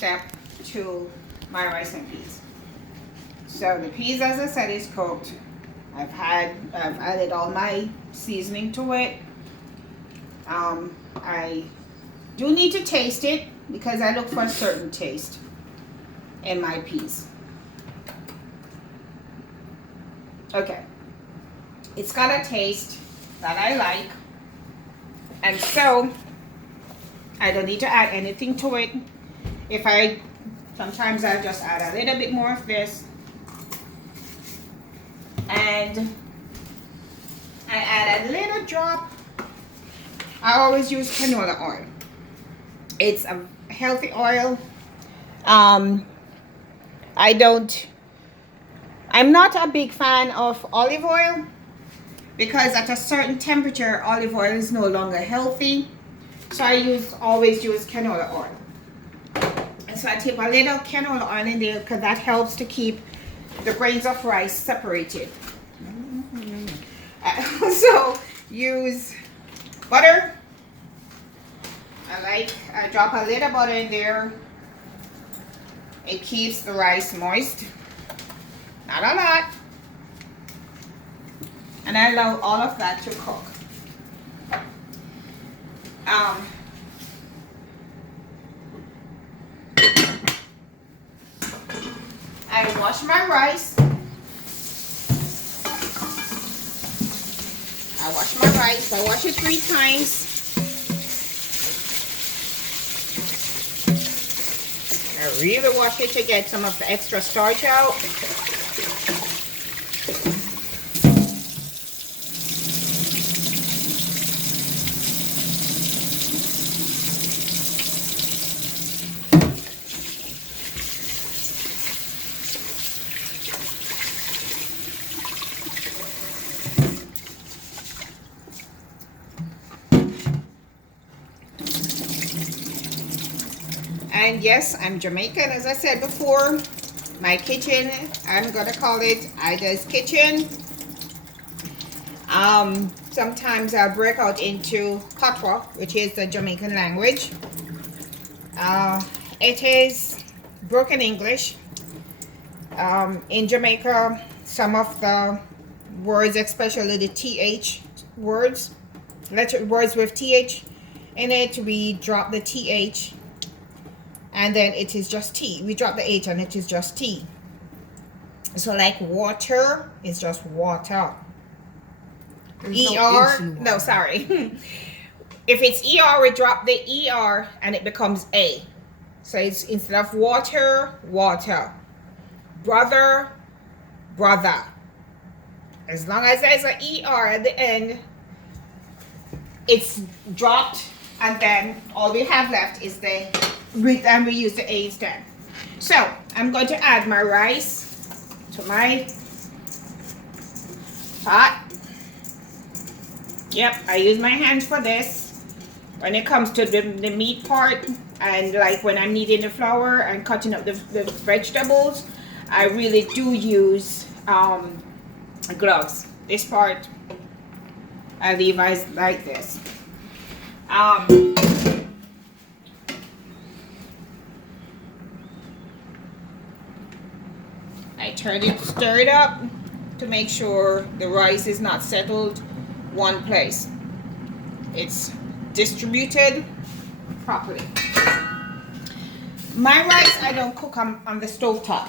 step to my rice and peas. So the peas, as I said, is cooked. I've added all my seasoning to it. I do need to taste it because I look for a certain taste in my peas. Okay, it's got a taste that I like, and so I don't need to add anything to it. Sometimes I just add a little bit more of this, and I add a little drop. I always use canola oil. It's a healthy oil. I'm not a big fan of olive oil because at a certain temperature, olive oil is no longer healthy. So I always use canola oil. And so I tip a little canola oil in there because that helps to keep the grains of rice separated. I also use butter. I drop a little butter in there. It keeps the rice moist. Not a lot. And I allow all of that to cook. I wash my rice. I wash it 3 times. I really wash it to get some of the extra starch out. And yes, I'm Jamaican, as I said before. My kitchen, I'm gonna call it Ida's kitchen. Sometimes I'll break out into Patois, which is the Jamaican language. It is broken English. In Jamaica, some of the words, especially the TH words, words with TH in it, we drop the TH. And then it is just T. We drop the H and it is just T. So like water is just water. ER, no, sorry. If it's ER, we drop the ER and it becomes A. So it's instead of water, water. Brother, brother. As long as there's an ER at the end, it's dropped, and then all we have left is the and we use the A instead. So I'm going to add my rice to my pot. Yep, I use my hands for this. When it comes to the meat part, and like when I'm kneading the flour and cutting up the vegetables, I really do use gloves. This part I leave like this. I stir it up to make sure the rice is not settled one place. It's distributed properly. My rice I don't cook on the stove top.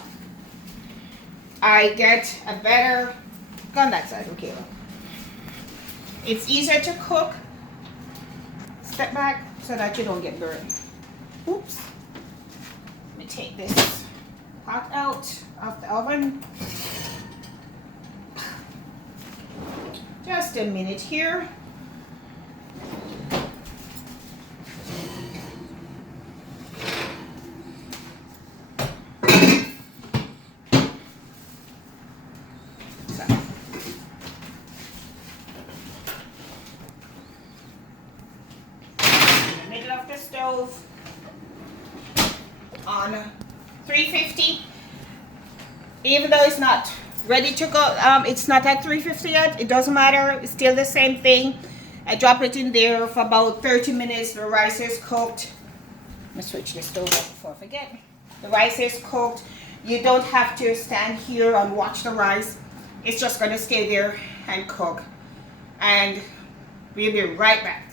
I get a better, go on that side, okay. It's easier to cook. Step back so that you don't get burned. Oops. Let me take this pot out of the oven. Just a minute here. Stove on 350. Even though it's not ready to go, it's not at 350 yet, it doesn't matter, it's still the same thing. I drop it in there for about 30 minutes. The rice is cooked. me switch this over before I forget. The rice is cooked. You don't have to stand here and watch the rice. It's just going to stay there and cook. And we'll be right back.